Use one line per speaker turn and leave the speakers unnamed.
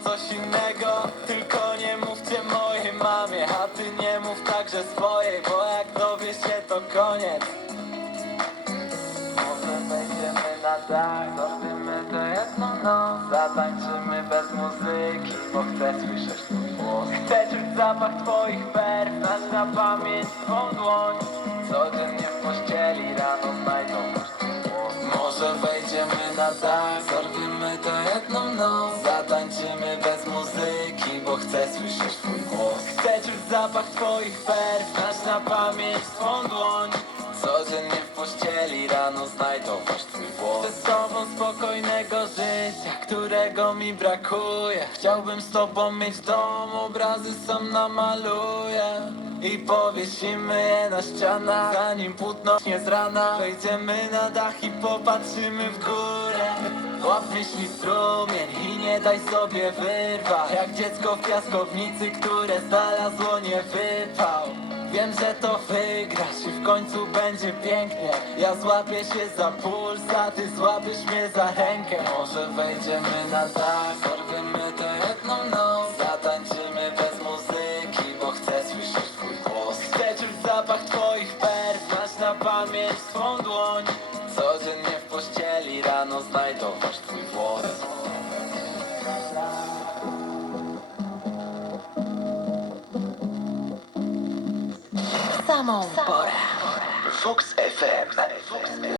Coś innego, tylko nie mówcie mojej mamie. A ty nie mów także swojej, bo jak dowie się to koniec. Może wejdziemy na dach, zrobimy to jedną noc. Zatańczymy bez muzyki, bo chcę słyszeć twój głos. Chcę czuć zapach twoich perf, znać na pamięć twą dłoń. Codziennie w pościeli rano znajdą Może wejdziemy na dach, zrobimy bo chcę słyszeć twój głos Chcę czuć zapach twoich perf, znać na pamięć twą dłoń. Codziennie w pościeli rano znajdować twój głos. Chcę z tobą spokojnego życia, którego mi brakuje. Chciałbym z tobą mieć dom, obrazy sam namaluję. I powiesimy je na ścianach, zanim płótno nie z rana. Wejdziemy na dach i popatrzymy w górę Łap myśli strumień i nie daj sobie wyrwać. Jak dziecko w piaskownicy, które znalazło nie wypał. Wiem, że to wygrasz i w końcu będzie pięknie. Ja złapię się za puls, a ty złapiesz mnie za rękę. Może wejdziemy na dach, zorwiemy tę jedną noc. Zatańczymy bez muzyki, bo chcę słyszeć twój głos. Chcę czuć zapach twoich perf, rano znajdować twój
samą porę.
Fox FM